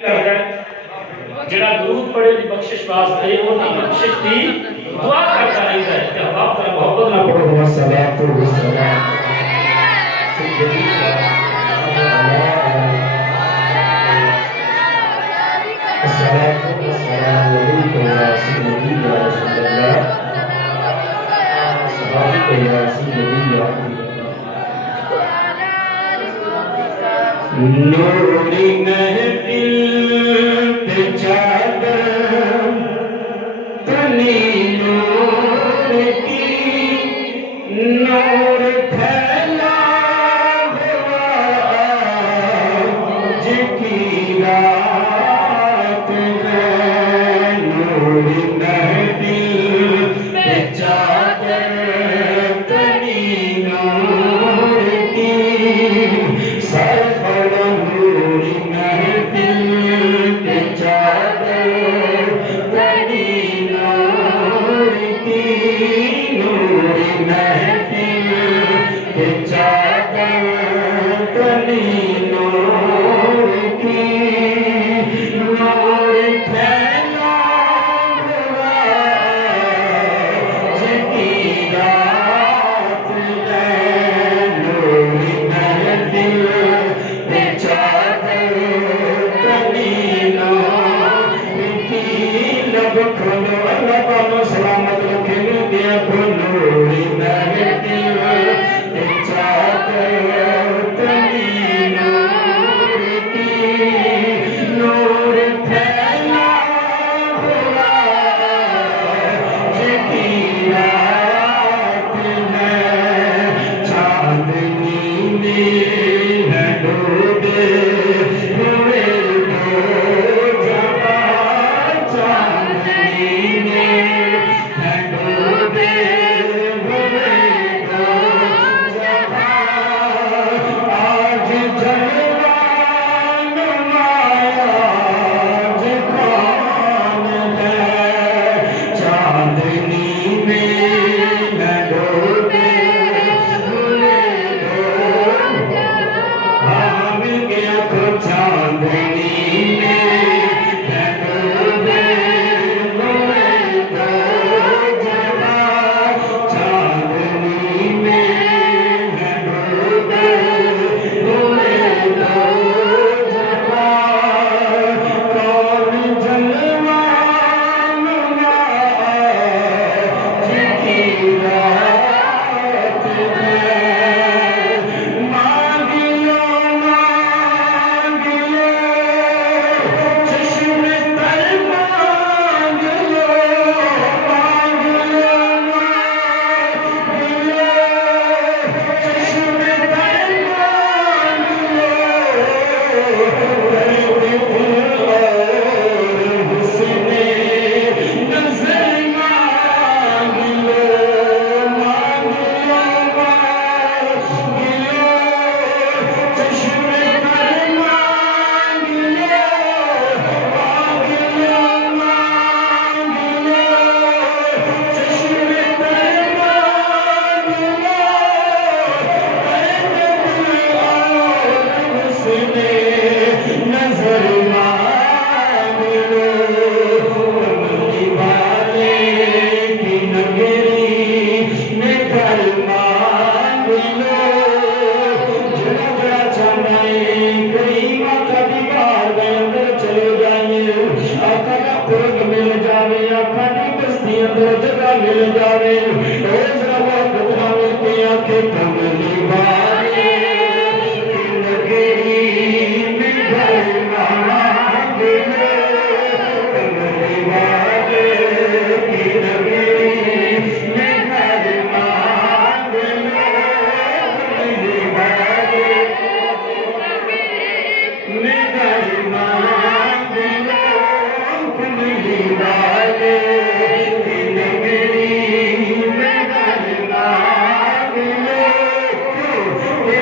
کرتا ہے جڑا درود پڑھے دی بخشش واسطے انہاں بخشش دی دعا کرتا رہتا ہے کہ آپ کا محبت نہ پڑھو والصلاۃ والسلام سیدنا الصلاۃ والسلام علیکم یا سیدی یا رسول اللہ صحابہ یا سیدی یا نوری محفل پہ چادر تنی نور کی نور پھیلا ہوا آج کی رات ہے نوری محفل پہ چادر تنی نور کی سر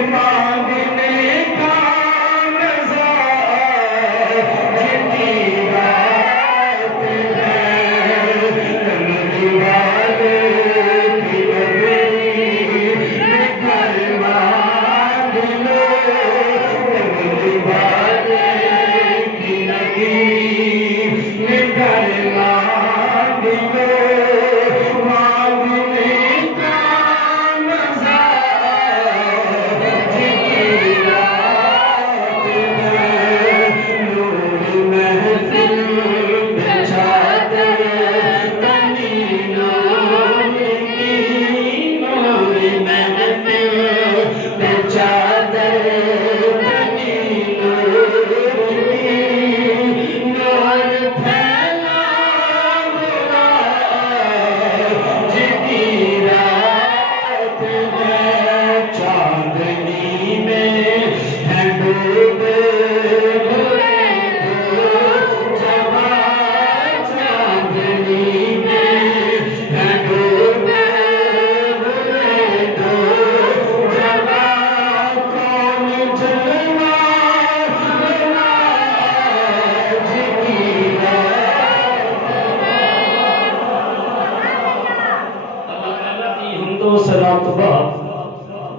مانگنے کا نظارہ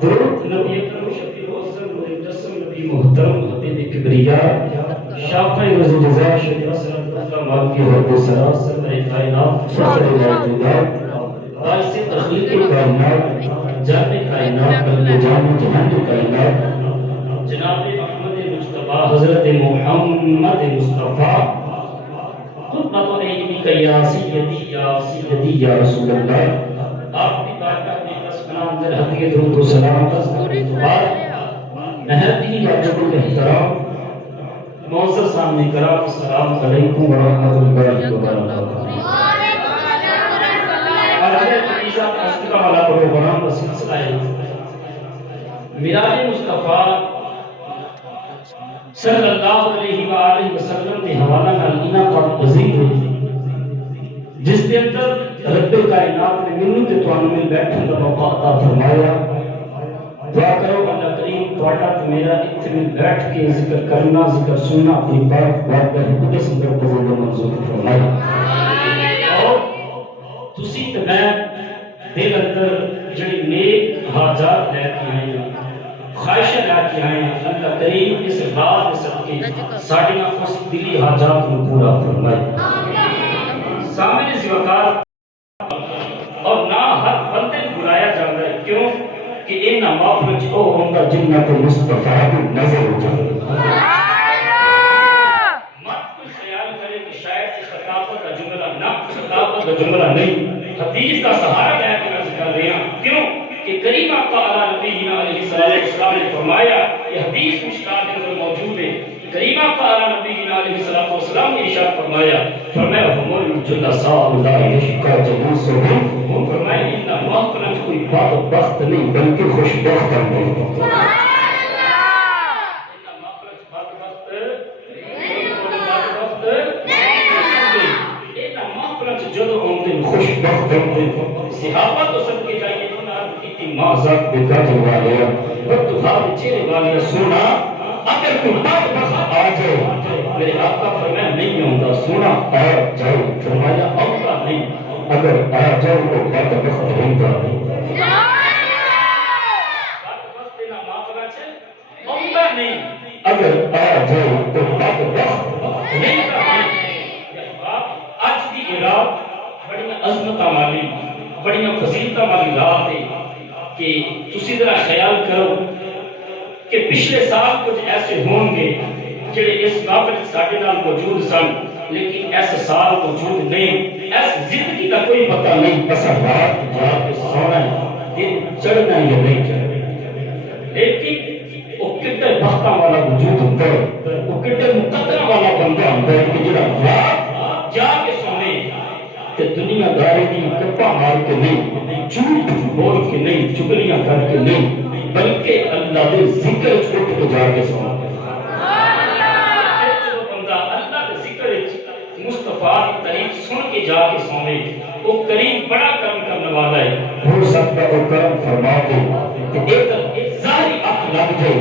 درود نبی اکرم شفیع حسن مجسم نبی محترم حبیب کبریا شافع رضی جزا شجاع صلی اللہ مال کی حرب سرا سر کائنات فخر موجودات باعث تخلیق کائنات جان کائنات قلب جان جہان کائنات جناب احمد مجتبی حضرت محمد مصطفیٰ قربت عینی کا یا سیدی یا رسول اللہ آپ کی بارگاہ میں اسلام در حقیقت درود و سلام بعد نہایت واجب الاحترام معزز سامنے کرام السلام علیکم ورحمۃ اللہ وبرکاتہ۔ سلسلہ میراج مصطفیٰ صلی اللہ علیہ وآلہ وسلم کے حوالہ نالینہ پاک پذیر ہوئی جس کے اندر رب کائنات نے منو تے توانوں میں بیٹھن کا موقع عطا فرمایا۔ دعا کرو اللہ کریم تواڈا تے میرا اتنے میں بیٹھ کے ذکر کرنا ذکر سننا اپنی پاک بارگاہ قدس اندر قبول و منظور فرمائے۔ اور تسی تے میں دل اندر جڑی نیک حاجات لے کے آئے ہیں خواہشیں لے کے آئے ہیں اللہ کریم اس رات کے صدقے ساڈیاں اس دلی حاجات کو پورا فرمائے۔ سامنے زیوکار اور نہ ہر بندے بلایا جاتا ہے کیوں کہ ان معافرج او ہوگا جنت مصطفیٰ کی نظر ہو جائے۔ مت کوئی خیال کرے کہ شاید اس خطابت کا جملہ نہ خطابت کا جملہ نہیں حدیث کا سہارا لے کے میں ذکر رہا ہوں کیوں کہ کریم آقا علیہ نبینا علیہ السلام نے فرمایا یہ حدیث مشکات کے اندر موجود ہے کریم آقا نبینا علیہ السلام نے ارشاد فرمایا ہمر جلساء لا یشکا جلوسہم فرمایا ان محفل کوئی بات بخت نہیں بلکہ خوش بخت ہے۔ جدو ہوندے خوش بخت ہوندے صحابہ تو سب کے جائیے مازاد بکا جلوالیا بردخار چیرے والیا سونا اگر کوئی بات بخت آ جائے میرے آقا فرمایا نہیں ہوندہ سونا آ جاؤ فرمایا ہوندہ نہیں اگر آ جاؤ تو بات بخت ہوندہ نہیں بات بخت دینا معافرہ چھے ہوندہ نہیں اگر آ جاؤ تو بات بخت ہوندہ نہیں۔ آج دی رات بڑی عظمت والی بڑی فضیلت والی رات ہے کہ تسی ذرا خیال کرو کہ پچھلے سال کچھ ایسے ہوں گے جڑے اس قابل ساڈے نال موجود سن لیکن ایسا سال موجود نہیں ایس زندگی کا کوئی پتہ نہیں ایسا رات جا کے سونا ہے دن چڑھنا یا نہیں چڑھنا لیکن وہ کتنے بختہ والا وجود ہوتا ہے وہ کتنے مقدرہ والا بندہ ہوتا ہے کہ جڑا رات جا کے سونے کہ دنیا داری کی کپا مار کے نہیں جھوٹ بول کے نہیں چگلیاں کر کے نہیں بلکہ اللہ دے ذکر چھوٹ کے جا کے سونا اللہ دے ذکر مصطفیٰ کی تعریف سن کے جا کے سونے وہ کریم بڑا کرم کرنے والا ہے ہو سکتا ہے وہ کرم فرما دے کہ ایک ظاہری اخ لگ جائے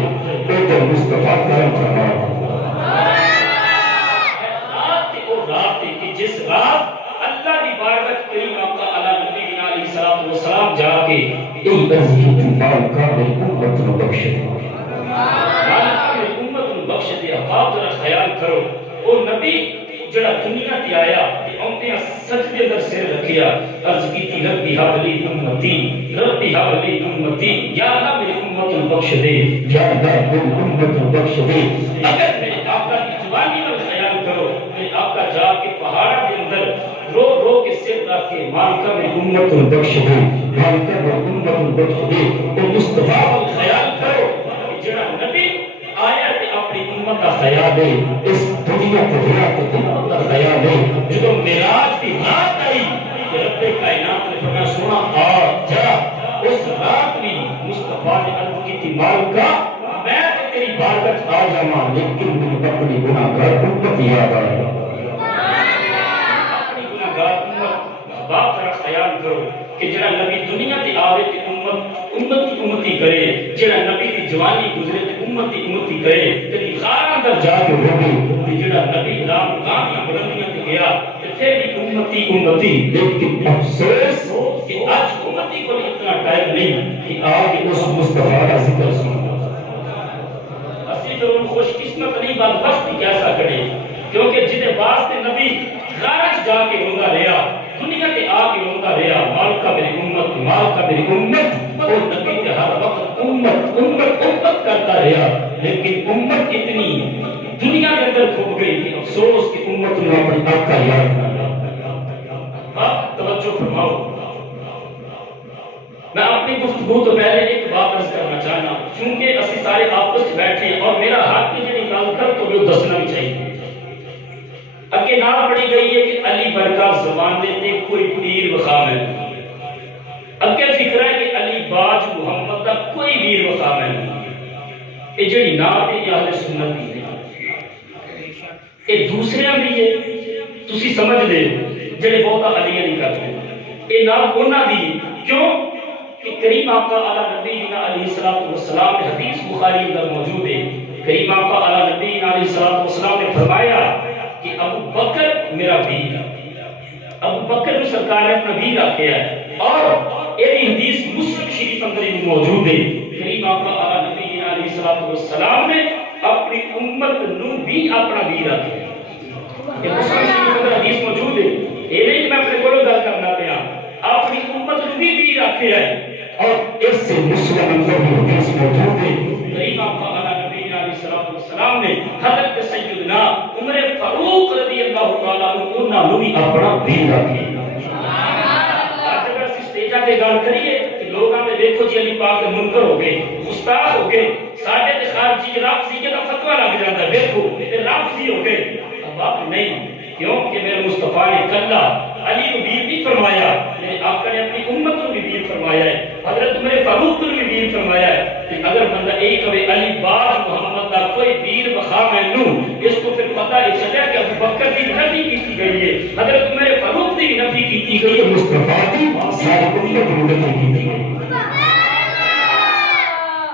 تو مصطفیٰ کرم فرما دے رات کی وہ رات ہے کہ جس رات اللہ کی بارگاہ کریم آقا علیہ السلام جا کے ایک عزیز مال کا امت نو بخش دے مال کا امت نو بخش دے آپ ذرا خیال کرو وہ نبی جڑا دنیا تے آیا تے اونتے سجدے در سر رکھیا عرض کیتی ربی حب لی امتی ربی حب لی امتی یا اللہ میری امت بخش دے یا اللہ میری امت بخش دے اگر میرے آقا کی جوانی پر خیال کرو میرے آقا جا کے پہاڑ کے اندر رو رو کے سر رکھ کے مالکا میری امت بخش دے مالکا میری امت بخش دے تو مصطفیٰ پر خیال کرو جڑا نبی آیا تے اپنی امت کا خیال ہے اس دنیا کو دنیا کو امت کا خیال ہے جو معراج کی رات آئی کہ رب کائنات نے فرمایا سونا آ جا اس رات بھی مصطفیٰ نے عرض کی تھی مالکا میں تیری بارگاہ آ جاواں لیکن مجھے اپنی گناہگار امت یاد آئے اپنی گناہگار امت باپ کا خیال کرو کہ جڑا نبی دنیا تے آوے تے امت کی امتی کرے جڑا نبی دی جوانی گزرے تے امت کی امتی کرے تے غار اندر جا کے روے تے جڑا نبی نام کامیاں بلندیاں تے گیا تے پھر بھی امتی لیکن افسوس کہ آج امتی کو اتنا ٹائم نہیں کہ آگے اس مصطفیٰ کا ذکر سنو اسی تو ان خوش قسمت نہیں بدبخت کیسا کرے کیونکہ جنہیں واسطے نبی غارج جا کے روندا رہا دنیا کے آ کے روندا رہا مالکا میری امت اور نبی کے ہر وقت امت کرتا رہا لیکن امت اتنی دنیا کے اندر کھو گئی کہ افسوس کہ امت نے اپنی آقا یاد نہ آپ توجہ فرماؤ میں اپنی گفتگو تو پہلے ایک بات عرض کرنا چاہنا چونکہ اسی سارے آپس بیٹھے ہیں اور میرا حق کی جڑی گل کر تو وہ دسنا بھی چاہیے اگے نہ پڑھی گئی ہے کہ علی برکا زبان دیتے کوئی پیر وخا میں اگے فکر ہے کہ علی باج محمد کا کوئی ویر وخا میں یہ جڑی نعت ہے اہل سنت دی ہے یہ دوسرے بھی ہے تسی سمجھ لے جڑے بہت علی نہیں کرتے یہ نعت انہاں دی کیوں کہ کریم آقا علی نبینا علیہ الصلوۃ والسلام حدیث بخاری اندر موجود ہے کریم آقا علی نبینا علیہ الصلوۃ والسلام نے فرمایا کہ ابو بکر میرا ویر ابو بکر نے سرکار نے اپنا ویر رکھا ہے اور یہ حدیث مسلم شریف اندر موجود ہے کریم آقا علی نبینا علیہ الصلوۃ والسلام نے اپنی امت نو بھی اپنا ویر رکھا ہے یہ مسلم شریف اندر حدیث موجود ہے یہ نہیں کہ میں اپنے کو گل کرنا پیا اپنی امت نو بھی ویر رکھا ہے اور اس سے مسلم اندر حدیث موجود ہے کریم آقا علی نبینا علیہ الصلوۃ والسلام نے حضرت سیدنا عمر فاروق رضی اللہ تعالی عنہ انہاں نو بھی اپنا ویر رکھا آج اگر اس سٹیجاں تے گل کریے کہ لوگاں نے دیکھو جی علی پاک دے منکر ہو گئے گستاخ ہو گئے ساڈے تے خارجی لفظی دا فتوی لگ جاندا ہے دیکھو تے لفظی ہو گئے اب نہیں کیوں کہ میرے مصطفیٰ نے کلا علی کو ویر بھی فرمایا میرے آقا نے اپنی امت کو بھی ویر فرمایا ہے حضرت عمر فاروق کو بھی ویر فرمایا ہے کہ اگر بندہ ایک کہے علی باز محمد کا کوئی ویر بخا میں نوں اس کو پھر پتہ یہ چلا کہ ابو بکر کی نفی کی گئی ہے حضرت عمر فاروق کی نفی کی گئی ہے مصطفیٰ کی ساری امت کو نفی کی گئی ہے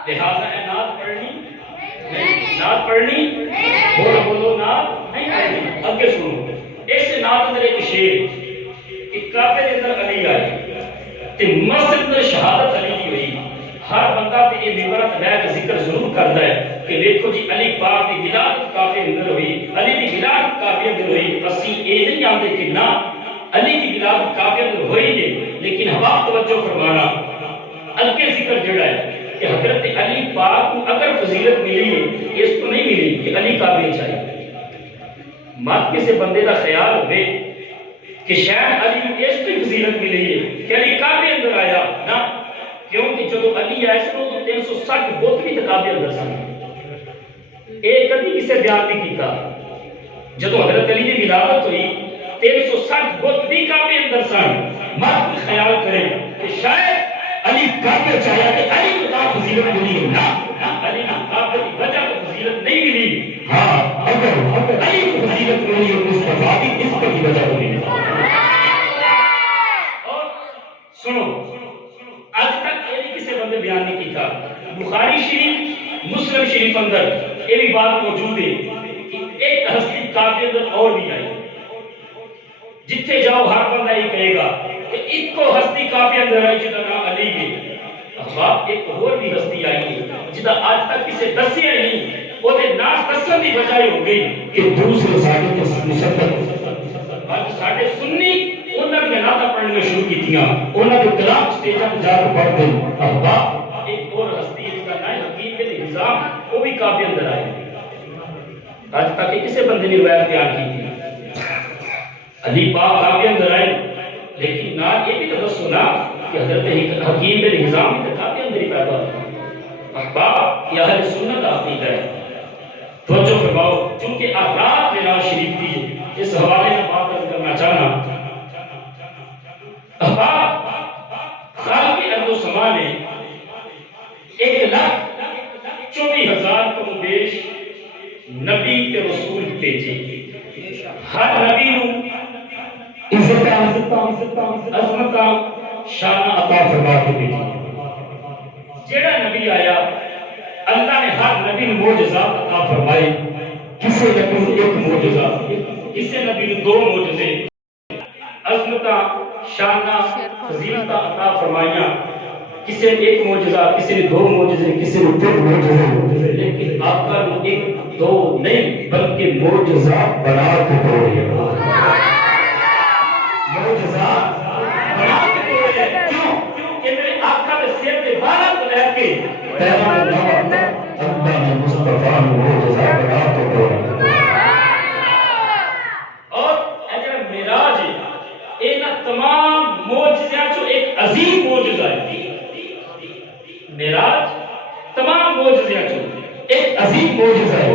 لہذا نعت پڑھنی بولو نعت نہیں پڑھنی آگے سنو اس نعت اندر ایک شعر کہ کعبے کے اندر علی آئے تے مسجد میں شہادت علی کی ہوئی ہر بندہ تے یہ ممبرات بیٹھ کے ذکر ضرور کرتا ہے کہ دیکھو جی علی پاک کی ولادت کعبے اندر ہوئی علی کی ولادت کعبے اندر ہوئی اسی یہ نہیں آتے کہ نہ علی کی ولادت کعبے اندر ہوئی ہے لیکن ہم آپ توجہ فرمانا اگے ذکر جڑا ہے کہ حضرت علی پاک کو اگر فضیلت ملی ہے اس کو نہیں ملی کہ علی کعبے چاہیے مات کسی بندے کا خیال ہوئے کہ شاید علی کو اس کی فضیلت ملی ہے کہ علی کعبے اندر آیا نہ کیونکہ جب علی آئے سنو تو 360 بت بھی کعبے اندر سن ایک کبھی کسے بیان نہیں کیتا جب حضرت علی کی ولادت ہوئی 360 بت بھی کعبے اندر سن مات خیال کرے کہ شاید علی کعبے چاہیا کہ علی کو کہاں فضیلت ملی ہے نا علی کعبے کی وجہ کو فضیلت نہیں ملی ہاں اگر علی کو فضیلت ملی ہے مصطفیٰ کی اس پر کی وجہ ملی اور سنو آج تک یہ کسی بندے بیان نہیں کیتا بخاری شریف مسلم شریف اندر یہ بھی بات موجود ہے کہ ایک ہستی کعبے اندر اور بھی آئی جتھے جاؤ ہر بندہ یہ کہے گا کہ ایک کو ہستی کعبے اندر آئی جدا نام علی ہے احباب ایک اور بھی ہستی آئی ہے جدا آج تک کسے دسیا نہیں وہ دے ناس دسن دی بجائے ہو گئی کہ دوسرے ساڑھے مصدق ساڈے سنی انہاں دی نعتاں پڑھنیاں شروع کیتیاں انہاں دے کلام سٹیجاں تے جا کے پڑھدے احباب ایک اور ہستی جس کا نام حکیم بن حزام وہ بھی کعبے اندر آئے آج تک کسی بندے نے روایت بیان کی تھی علی پاک کعبے اندر آئے لیکن نہ یہ بھی تو سنا کہ حضرت حکیم بن حزام بھی کعبے اندر ہی پیدا ہوئے احباب یہ اہل سنت عقیدہ ہے توجہ فرماؤ چونکہ رات معراج شریف کی اس حوالے میں بات کرنا چاہنا احباب خالق ارض و سما نے 1,24,000 کم بیش نبی کے رسول بھیجے ہر نبی نو عظمت شان عطا فرما کے بھیجی جیڑا نبی آیا اللہ نے ہر نبی نو معجزات عطا فرمائے کسی نبی نو ایک معجزہ کسی نبی نو 2 معجزے عظمت شان فضیلت عطا فرمائیاں کسی نے ایک معجزہ کسی نے 2 معجزے کسی نے 3 معجزے لیکن آپ کا 1-2 نہیں بلکہ معجزہ بنا کے توڑے معجزہ بنا کے توڑے کیوں کہ میرے آقا کے سر کے بالا کو لے کے پیغام اللہ نے مصطفیٰ نے معجزہ بنا کے توڑے اور اگر معراج اینا تمام معجزہ جو ایک عظیم معجزہ ہے معراج تمام معجزہ جو ایک عظیم معجزہ ہے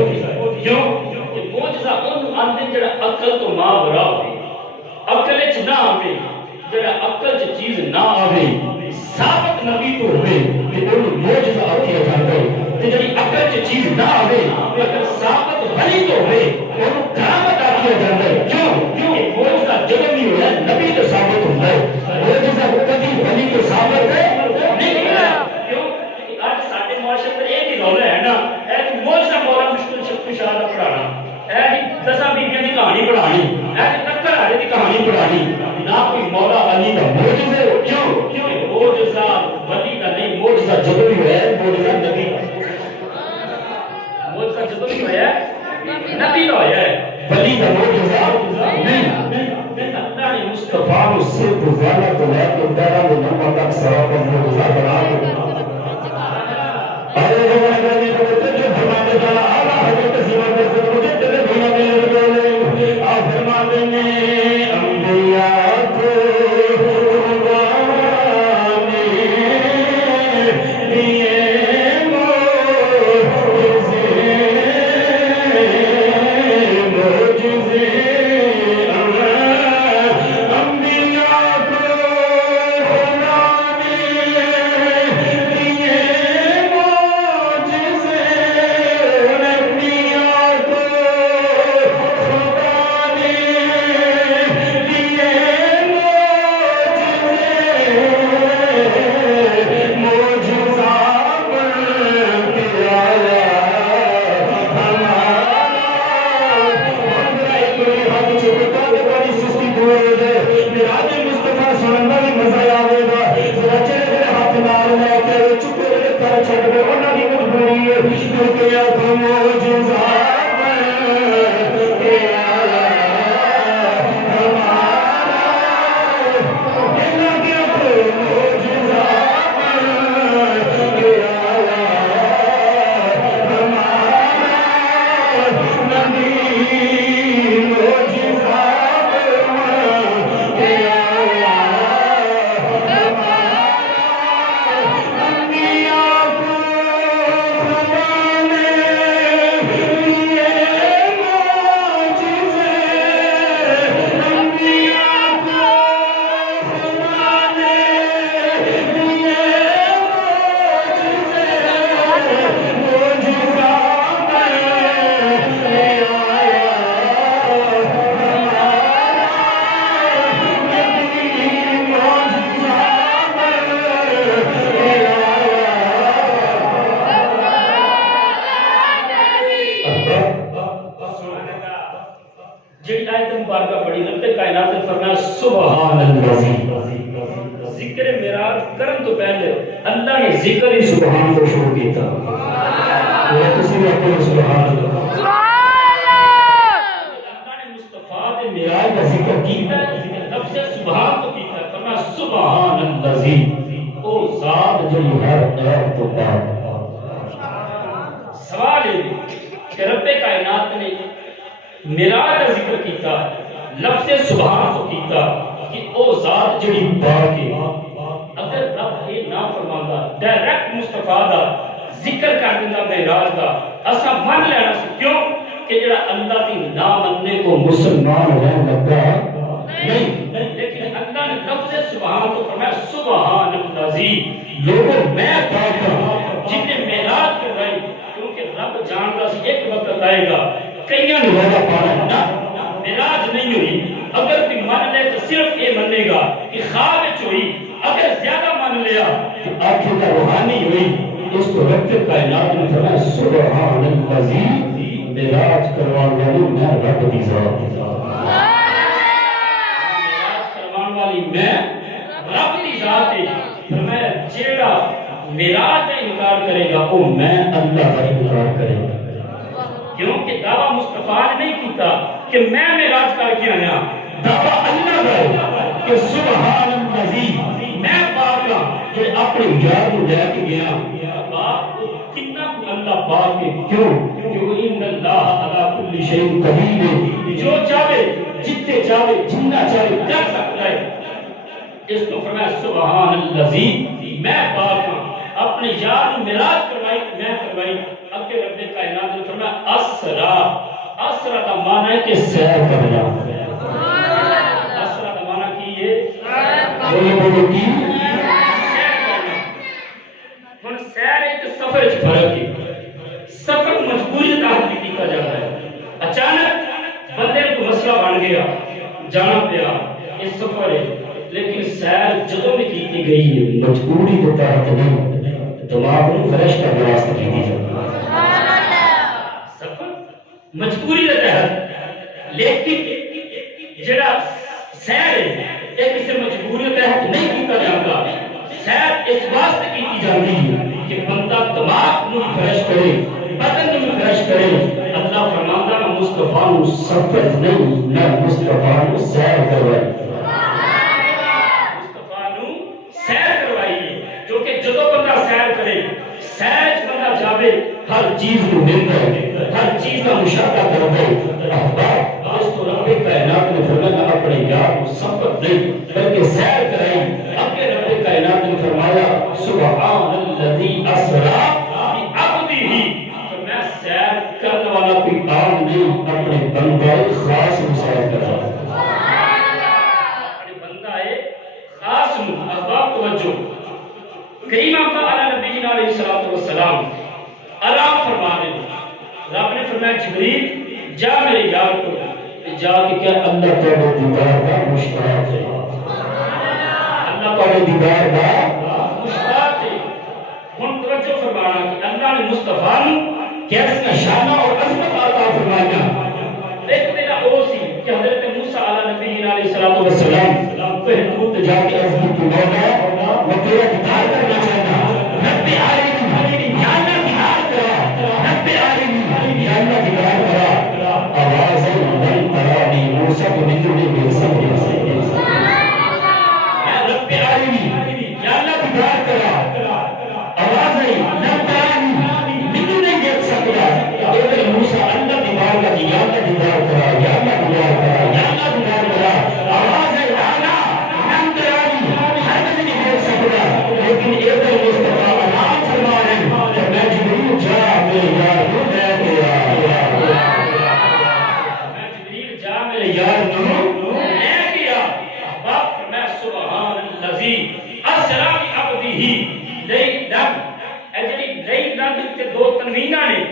کیوں کہ معجزہ ان اندر جڑا عقل تو ماورا ہوئے عقل وچ نہ آوے جڑا عقل وچ چیز نہ آوے ثابت نبی تو ہوئے کہ ان معجزہ آکھیا جاندا ہے تے جڑی عقل وچ چیز نہ آوے اگر ثابت ولی تو ہوئے ان کرامت آکھیا جاندا ہے کیوں کہ معجزہ جب بھی ہویا نبی تو ثابت ہوندا ہے معجزہ کبھی ولی تو ثابت ہے نہیں کیوں کہ آج ساڈے معاشرے میں ایک ہی رولا ہے نا ایک معجزہ مولا مشکل شکل شاہ پڑھانا ایک دسا بیبیاں دی کہانی پڑھانی ایک ٹکر والے دی کہانی پڑھانی نہ کوئی مولا علی کا معجزہ کیوں معجزہ ولی کا نہیں معجزہ جب بھی ہوا ہے معجزہ نبی کا معجزہ جب بھی ہوا ہے نبی کا ہوا ہے ولی کا معجزہ نہیں اللہ نے مصطفیٰ کو صرف والا کو لے کے پیرا میں نمبر تک سوا کا معجزہ بنا کے ارے زمانے میں تو جو فرمانے والا اعلیٰ حضرت سیما کے سے مجھے تیرے بھیا میرے بولے آپ فرماتے ہیں انبیاء کو قربانے دیے ذکر ہی سبحان کو شروع کیتا کسی نے اپنے سبحان اللہ اللہ نے مصطفیٰ بعد معراج کا ذکر کیتا ہے لفظ سبحان تو کیتا ہے فرمایا سبحان الذی او ذات جو ہر عیب تو پاک سوال ہے کہ رب کائنات نے معراج کا ذکر کیتا لفظ سبحان تو کیتا کہ او ذات جڑی پاک ہے اگر رب یہ نہ فرماندا ڈائریکٹ مصطفیٰ دا ذکر کر دیندا معراج دا اسا من لینا سی کیوں کہ جڑا اللہ کی نہ مننے کو مسلمان رہنے لگا نہیں لیکن اللہ نے لفظ سبحان تو فرمایا سبحان الذی لوگوں میں پاک ہوں جن نے معراج کروائی کیونکہ رب جانتا سی ایک وقت آئے گا کئیاں نے روزہ پانا نہ معراج نہیں ہوئی اگر کوئی مان لے تو صرف یہ مانے گا کہ خواب وچ ہوئی اگر زیادہ مان لیا تو آنکھیں کا روحانی ہوئی اس کو رب کائنات نے فرمایا سبحان الذی معراج کروان والی میں رب دی ذات معراج کروان والی میں رب دی ذات ہے فرمایا جیڑا معراج کا انکار کرے گا وہ میں اللہ کا انکار کرے گا کیونکہ دعویٰ مصطفیٰ نے نہیں کیتا کہ میں معراج کر کے آیا دعویٰ اللہ کا ہے کہ سبحان الذی میں پاک ہوں کہ اپنے یار کو لے کے گیا کتنا اللہ پاک ہے کیوں کہ ان اللہ علی کل شیء قدیر ہے جو چاہے جتنے چاہے جنہ چاہے کر سکتا ہے اس کو فرمایا سبحان الذی میں پاک ہوں اپنے یار کو معراج کروائی میں کروائی اگے رب کائنات نے فرمایا اسرا اسرا کا معنی ہے کہ سیر کرنا اسرا کا معنی کی ہے بولو کی ہن سیر ایک سفر وچ فرق ہے سفر مجبوری تحت کیتا جاتا ہے اچانک بندے کو مسئلہ بن گیا جانا پیا اس سفر ہے لیکن سیر جدوں بھی کیتی گئی ہے مجبوری کے تحت نہیں دماغ کو فریش کرنے واسطے کیتی جاتی ہے سفر مجبوری کے تحت لیکن جڑا سیر ہے یہ کسی مجبوری کے تحت نہیں کیتا جاتا سیر اس واسطے کیتی جاتی ہے کہ بندہ دماغ کو فریش کرے بدن کو فریش کرے اللہ فرماندا ہے مصطفیٰ کو سفر نہیں نہ مصطفیٰ کو سیر کروائے مصطفیٰ کو سیر کروائیے جو کہ جدوں بندہ سیر کرے سیر بندہ جاوے ہر چیز کو ملتا ہے ہر چیز کا مشاہدہ کرتا ہے احباب اس تو رب کائنات نے فرمایا اپنے یار کو سفر نہیں بلکہ سیر کرائی اپنے رب کائنات نے فرمایا سبحان الذی اسرا بعبدہ فرمایا سیر کرنے والا کوئی عام نہیں اپنے بندے خاص کو سیر کرتا اپنے بندہ خاص احباب توجہ کریم آقا علی نبینا علیہ الصلوۃ والسلام آرام فرمانے رب نے فرمایا جبریل جا میرے یار کو جا کے کہ اللہ تعالی دیدار کا مشتاق ہے اللہ تعالی دیدار کا مشتاق ہے ہن توجہ فرمانا کہ اللہ نے مصطفیٰ کیسا شان اور عظمت عطا فرمایا ایک میرا او سی کہ حضرت موسیٰ علی نبینا علیہ الصلوۃ والسلام کو حضور جا کے عرض کی مولا وہ تیرا دیدار کرنا چاہتا رب عالمین یا اللہ دیدار کرا رب عالمین یا اللہ دیدار کرا آواز من ارانی موسیٰ کو نزول بے سب یا رب عالمین یا اللہ دیدار کرا آواز رب عالمین نزول بے سکتا اے موسیٰ اللہ دیدار کا یا اللہ دیدار کرا یا اللہ دیدار کرا یا اللہ دیدار کرا آواز اعلیٰ نم درانی ہر کسی نہیں دیکھ سکتا لیکن ایک مصطفیٰ نام فرما رہے ہیں کہ میں جبریل جا میرے یار کو لے گیا میں جبریل جا میرے یار کو لے گیا وقت میں سبحان الذی اسرا بعبدہ لیلاً اجلی لیلاً کے دو تنوینہ نے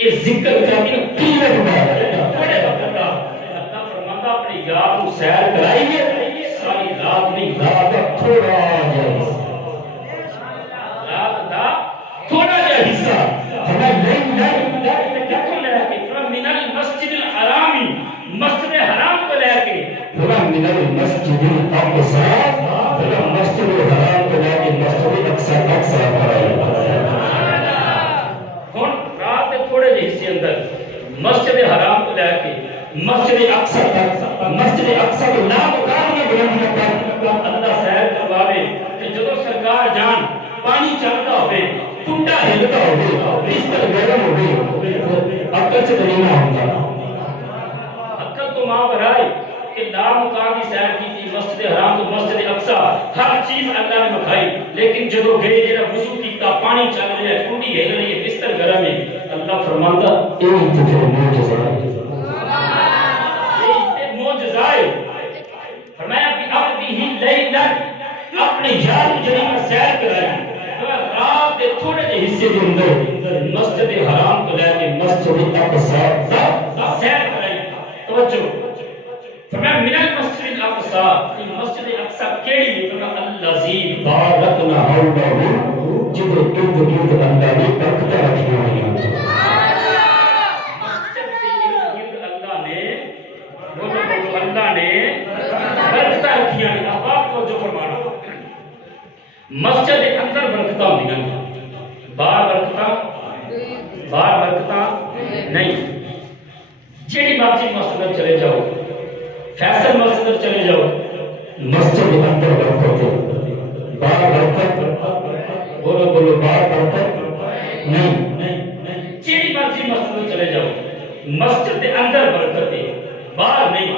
اس ذکر کا کہ قیمت بڑے وقت کا اللہ فرماتا اپنے یار کو سیر کرائیے ساری رات نہیں رات تھوڑا جائے رات دا تھوڑا جا حصہ ہمیں نہیں کیوں لے کے تھوڑا من المسجد الحرامی مسجد حرام کو لے کے تھوڑا من المسجد الاقصی تھوڑا مسجد الحرام کو لے کے مسجد اقصی ہن رات دے تھوڑے جے حصے اندر مسجد حرام کو لے کے مسجد اقصی تک بستر گرم ہو گئی عقل سے دلینا ہوتا عقل تو ماں پر آئی کہ لامکان کی سیر کی تھی مسجد حرام تو مسجد اقصی ہر چیز اللہ نے بکھائی لیکن جدو گئے جڑا وضو کیتا پانی چل رہا ہے ٹوٹی ہل رہی ہے بستر گرم ہے اللہ فرماندا اے تو پھر معجزہ یہ معجزہ ہے فرمایا کہ عبدی ہی لیلن اپنے یار جڑی میں سیر کرائی رات کے تھوڑے جے حصے دے اندر مسجد حرام کو لے کے مسجد اقصی سیر کرائی توجہ فرمایا من المسجد الاقصی مسجد اقصی کیڑی ہے فرمایا الذی بارکنا حولہ جب ارد گرد اللہ نے برکتیں رکھی ہوئی ہیں مسجد کے ارد گرد اللہ نے بولو اللہ نے برکتیں رکھی ہیں اب آپ کو جو فرمانا مسجد کے اندر برکتیں ہوندیاں باہر برکتیں نہیں جیڑی مرضی مسجد چلے جاؤ فیصل مسجد چلے جاؤ مسجد کے اندر برکت باہر برکت بولو باہر برکت نہیں جیڑی مرضی مسجد چلے جاؤ مسجد کے اندر برکت ہے باہر نہیں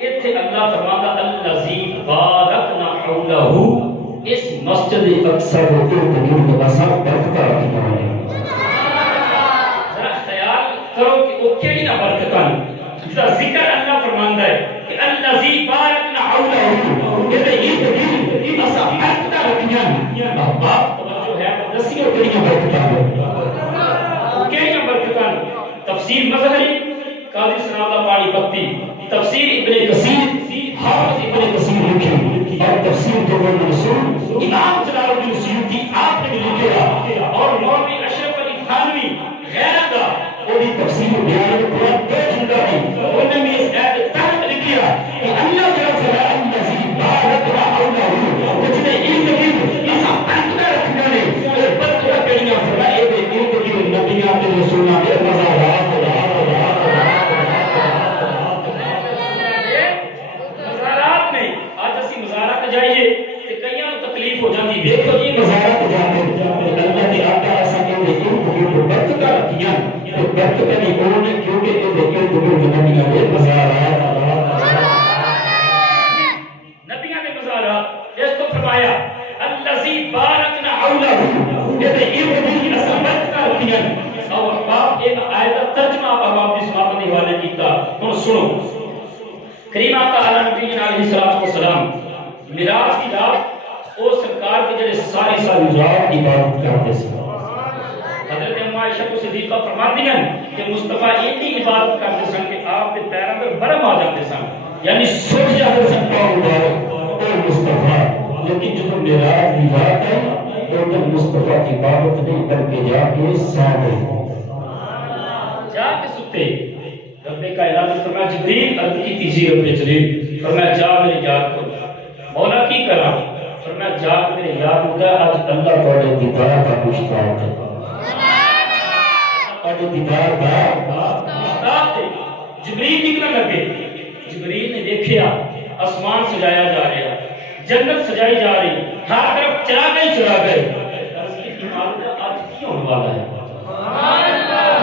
ایتھے اللہ فرماتا الذی بارکنا حولہ اس مسجد اقصی کو ارد گرد اساں برکتیں رکھی ہوئی ہیں ذرا خیال کرو کہ وہ کیڑی نہ برکتیں جس کا ذکر اللہ فرماندا ہے کہ الذی بارکنا حولہ یہ ارد گرد اساں برکتیں رکھی ہیں باپ توجہ ہے دسیو کیڑی برکتیں ہیں کیڑی برکتیں تفسیر مظہری قاضی سنادا پانی پتی تفسیر ابن کثیر حافظ ابن کثیر لکھی اور تفسیر دور منصور امام جلال الدین سیوطی آپ نے لکھا اور مولوی اشرف علی تھانوی غیرت کا اور یہ تفسیر بیان قرآن دو جملہ دی انہوں نے اس آیت تحت لکھا کہ اللہ جل جلالہ الذی بارکنا حولہ جس نے ارد گرد اس برکتیں رکھنا نے اور برکتیں کڑیاں فرمائے دے ارد گرد نبیاں تے رسولاں دے مزارات جائیے کہ کئیاں تکلیف ہو جاندی دیکھو جی مزارات جاتے اللہ نے آقا ایسا کہ وہ برکتیں رکھیاں تو برکتیں نہیں ہونے کیونکہ یہ دیکھیں دور نبیاں دے مزارات نبیاں دے مزارات اس کو فرمایا الذی بارکنا حولہ یہ ارد گرد اساں برکتیں رکھیاں اور باپ ایک آیت ترجمہ آپ کی سماعت کے حوالے کیتا ہن سنو کریم آقا علیہ السلام میراث کی رات او سرکار کے جڑے ساری رات عبادت کرتے سے حضرت ام عائشہ کو صدیقہ فرماتی ہیں کہ مصطفیٰ اتنی عبادت کرتے سن کہ آپ کے پیروں پر برم آ جاتے سن یعنی سوچ جاتے سن پاؤں مبارک اے مصطفیٰ لیکن جب میراث کی رات ہے تو مصطفیٰ کی عبادت نہیں بلکہ جا کے ساتے جا کے ستے رب کائنات فرمایا جبریل عرض کی تیزی رب جلیل فرمایا جا میرے یاد کو مولا کی کرا فرمایا جا میرے یاد ہوگا آج اللہ توڑے دیدار کا مشتاق ہے اور دیدار کا جبریل نکلنے لگے جبریل نے دیکھیا آسمان سجایا جا رہا جنت سجائی جا رہی ہر طرف چراغ ہی چراغ ہے عرض کی عبادت آج کی ہونے والا ہے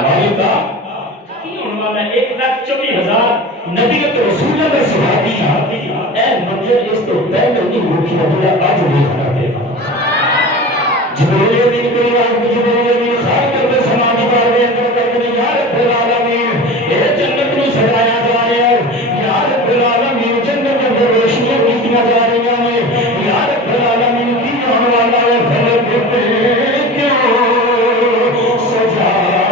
مالکہ 1,24,000 نبی کے رسول اللہ صحابی اے منظر اس تو پہلے نہیں ہوتی نبی آج دیکھنا دے جبریل امین کریم آج جبریل امین خواہ کرنے سماجی بارے اندر کرنے یا رب العالمین اے جنت میں سجایا جا رہا ہے یا رب العالمین جنت میں روشنیاں کیتیاں جا رہی ہیں یا رب العالمین کی ہونے والا ہے فلک پہ کیوں سجایا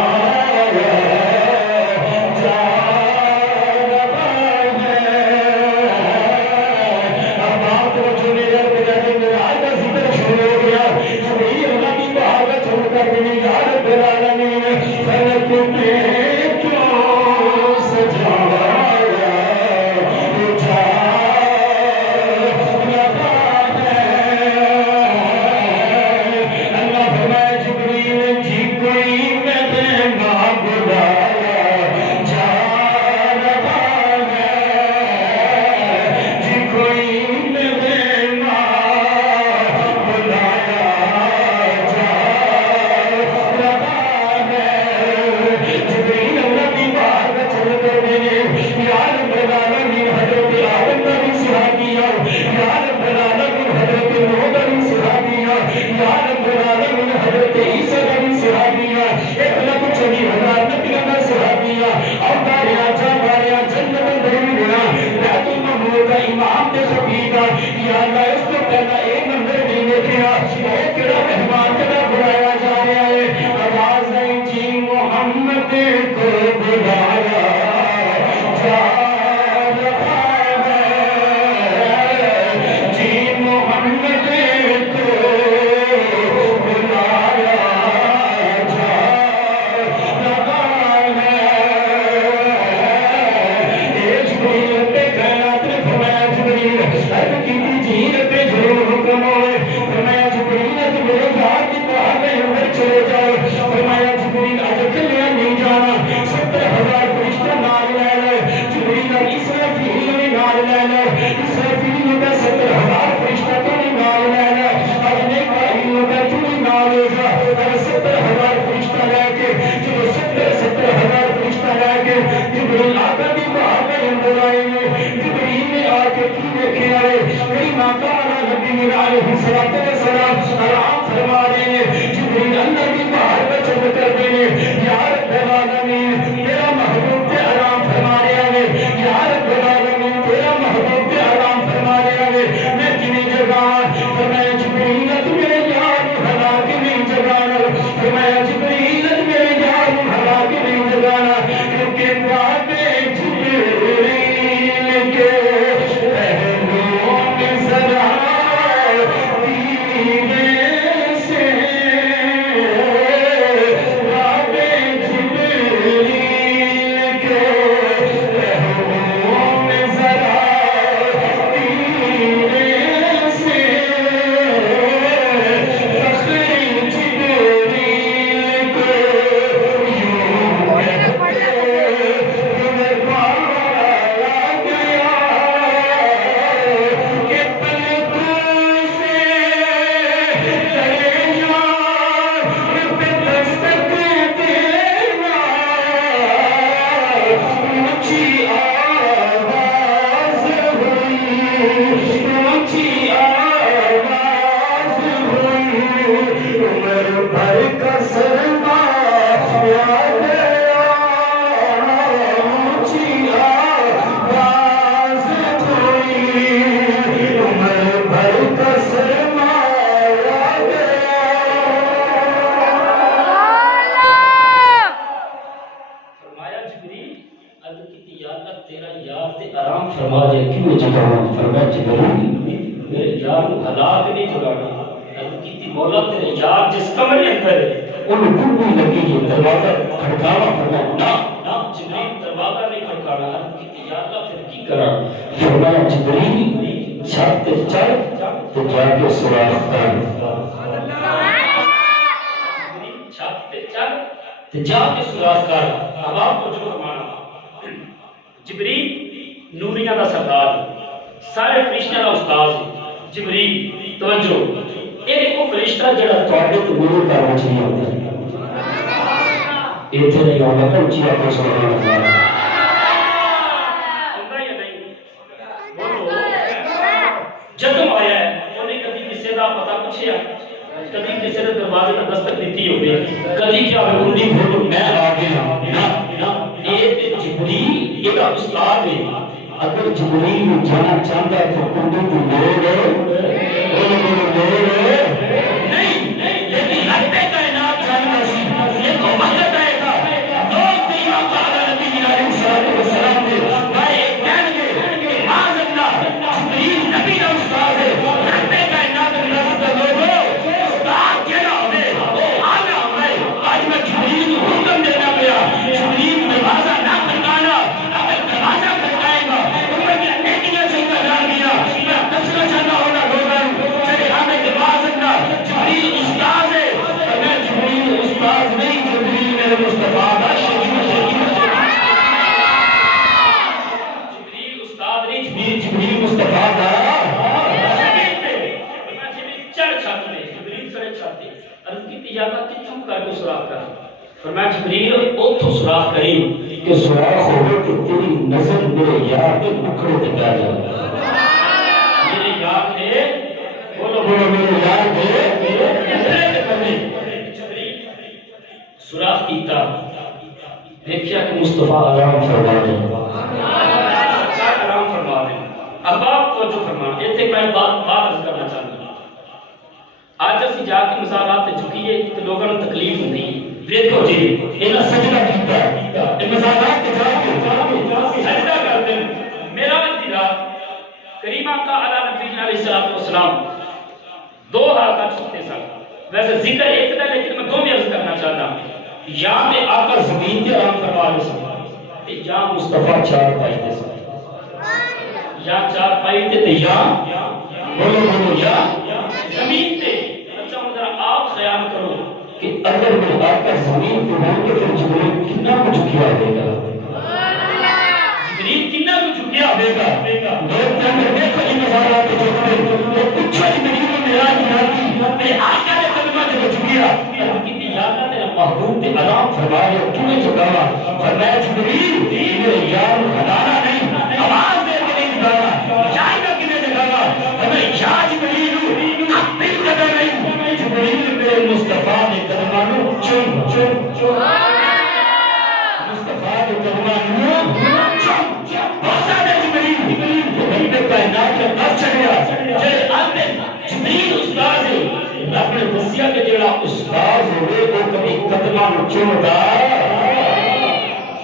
یا اللہ اس کو پہلا ایک نمبر نہیں دیکھا ایک کڑا مہمان کڑا بلایا جا رہا ہے آواز آئی جی محمد کو بلایا جا رہا ہے جی محمد کو بلایا جا رہا ہے اے جبریل پہ کائنات نے فرمایا جبریل ارد کی جیل پہ ضرور حکم ہوئے فرمایا جبریل ارد میرے یاد کی باہر میں اندر چلے جاؤ فرمایا جبریل ارد کلیا نہیں جانا 70,000 فرشتہ نال لے لے جبریل ارد اسرافیل بھی نال لے لے اسرافیل کا 70,000 فرشتہ تو بھی نال لے لے ارد میکائیل کا تو بھی نال لے جا ارد 70,000 فرشتہ لے کے جو 70,000 فرشتہ لے کے جبریل آقا بھی باہر میں اندر آئے گے جبریل نے آ کے کی دیکھے آئے کئی ماکارہ نبی علیہ السلام آرام فرما رہے ہیں جبریل اللہ بھی باہر میں چل کر دینے یا رب العالمین تیرا محبوب تے آرام فرما رہے ہیں یا رب العالمین تیرا محبوب تے آرام فرما رہے ہیں میں کنی جگہ فرمایا جبریل تو میرے یار ہلا کے نہیں جگانا فرمایا جبریل تو میرے یار ہلا کے نہیں جگانا کیونکہ باتیں جبریل کے پہلوں میں ذرا دینے سے باتیں جبریل کے پہلوں میں ذرا دینے سے فخر جبریل کو یوں تمہیں پایا گیا کہ پلکوں سے تیرے یار پہ دستک دینا اونچی آواز ہوئی اونچی آواز ہوئی عمر بھر کا سرمایہ گیا اونچی آواز ہوئی عمر بھر کا سرمایہ گیا فرمایا جبریل عرض کی یا اللہ تیرا یار تے آرام فرما دے کیوں جگانا فرمایا جبریل میرے یار کو ہلاک نہیں جگانا عرض کی مولا تیرے یار جس کمرے اندر ہے ان کو بھی لگی یہ دروازہ کھڑکاوا فرمایا نا جبریل دروازہ نہیں کھڑکانا عرض کی یا اللہ پھر کی کرا فرمایا جبریل چھت تے چڑھ تے جا کے سوراخ کر چھت پہ چڑھ تے جا کے سوراخ کر اب آپ کو جو فرمانا جبریل نوریاں دا سردار سارے فرشتیاں دا استاد جبریل توجہ ایک وہ فرشتہ جڑا تواڈے تو نور دا مچھلی ہوتا ہے ایتھے نہیں آندا کہ اچھی آپ سبحان اللہ آندا یا نہیں بولو جدوں آیا ہے انہیں کبھی کسی دا پتہ پوچھیا کبھی کسی نے دروازے پر دستک دیتی ہوگی کبھی کیا ہوئے کنڈی کھولو میں آ گیا نا یہ جبریل ایک استاد ہے اگر جبریل جانا چاہتا ہے تو کنڈی کو لے نہیں لیکن رب کائنات جاننا سی یہ تو وحدت آئے گا لوگ دیما قال نبی علیہ السلام نے بھائی ایک کہن گے کہ معاذ اللہ جبریل نبی کا استاد ہے رب کائنات رب کا لوگو استاد کہنا ہوئے آنا ہوئے آج میں جبریل کو حکم دینا پیا جبریل دروازہ نہ کھڑکانا اگر دروازہ کھڑکائے گا عمر کی امیٹیاں سے کہا گیا میں تسلہ چاہتا ہونا لوگا چلے ہمیں کے بعض اللہ جبریل استاد ہے اور میں جبریل استاد نہیں جبریل میرے مصطفیٰ دا جبریل استاد نہیں جبریل مصطفیٰ دا چڑھ چھاتے جبریل سڑے چھاتے عرض کی تیجابہ کی چپ کر کے سراغ کر فرمایا جبریل اوتھو سراغ کریں کہ سراغ ہوئے کہ تیری نظر میرے یار کے مکھڑے پہ پہ جائے میرے یار نے بولو میرے یار نے سراغ کیتا دیکھیا کہ مصطفیٰ آرام فرما دے آرام فرما دے اب آپ کو جو فرما دیتے میں بات عرض کرنا چاہتا ہوں اج اسی جا کے مثالات تے چکیے تے لوگوں کو تکلیف ہوندی ہے دیکھو جی انہاں سجدہ کیتا ہے مزارات تے جا کے سجدہ کرتے ہیں معراج دی رات کریم آقا علیہ نبی علیہ السلام دو حالات چھوٹے سن ویسے ذکر ایک تھا لیکن میں دو میں عرض کرنا چاہتا ہوں یا میں آقا زمین تے آرام فرما رہے سن یا مصطفیٰ چار پائی دے سن یا چار پائی تے یا بولو یا زمین تے اچھا ذرا آپ خیال کرو کہ اگر میں آقا زمین تے ہوں تو پھر جبریل کتنا کچھ کیا دے گا جبریل کتنا کچھ کیا دے گا لوگ کہتے ہیں دیکھو جی مزارات تے چھوٹے پوچھو جبریل کو معراج ناتی میرے آقا نے کلمہ جو چکیا کتنی یاد ہے تیرا محبوب تے آرام فرمائے کیوں چکاوا فرمایا جبریل میرے یار ہلانا نہیں آواز دے کے نہیں جگانا جائے گا کنے جگانا فرمایا یا جبریل اپنی قدر نہیں جبریل میرے مصطفیٰ نے قدمانو چم مصطفیٰ نے قدمانو چم بہتا ہے جبریل جبریل کائنات کا نفس چڑھیا جائے آتے جبریل استاذ ہے رب نے دسیا کہ جڑا استاد ہوئے وہ کبھی قدمہ نو چومدا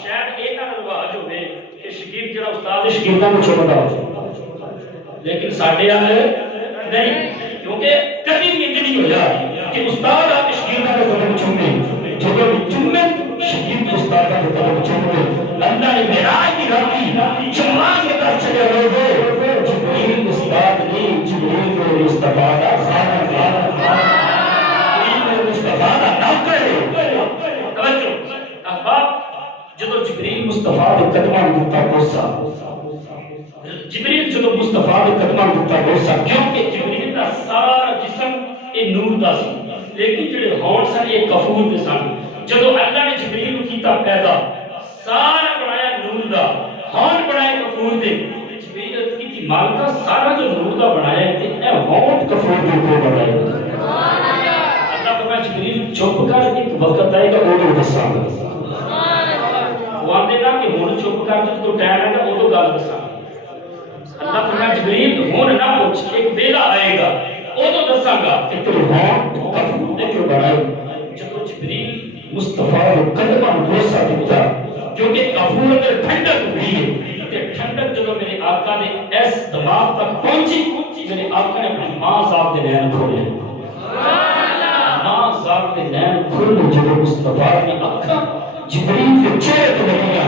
شاید یہ نہ رواج ہوئے کہ شگرد جڑا استاد ہے شگرداں نو چومدا لیکن ساڈے حال نہیں کیونکہ کبھی بھی انج نہیں ہویا کہ استاد آ کے شگرداں نو قدم چومے جدوں چومے شگرد استاد نو قدم چومے اللہ نے معراج دی راتی چما کے دس چلے لوگو جبریل استاد نہیں جبریل کو مصطفیٰ دا خانہ جدو جبریل مصطفیٰ دے قدماں نوں دتا بوسا جبریل جدو مصطفیٰ دے قدماں نوں دتا بوسا کیونکہ جبریل دا سارا جسم اے نور دا سی لیکن جڑے ہون سن اے کفور دے سن جدو اللہ نے جبریل نوں کیتا پیدا سارا بنایا نور دا ہون بنایا کفور دے جبریل کی مالکا سارا جو نور دا بنایا تے اے ہون کفور دے کو بنایا اللہ فرمایا جبریل چپ کر ایک وقت آئے گا اودوں دساں گا وہ آتے نا کہ ہن چپ کر تو ٹائم آئے گا اودوں گل دساں اللہ فرمایا جبریل ہن نہ پوچھ ایک ویلا آئے گا اودوں دساں گا کہ تو ہون کفور دے کیوں بنایا جب جبریل مصطفیٰ کو قدمہ بوسا دیتا کیونکہ کفور اگر ٹھنڈک ہوئی ہے کہ ٹھنڈک جب میرے آقا نے اس دماغ تک پہنچی میرے آقا نے اپنی ماں صاحب کے نین کھولے ماں صاحب کے نین کھولے جب مصطفیٰ نے اکھا جبریل کے چہرے کو لگیا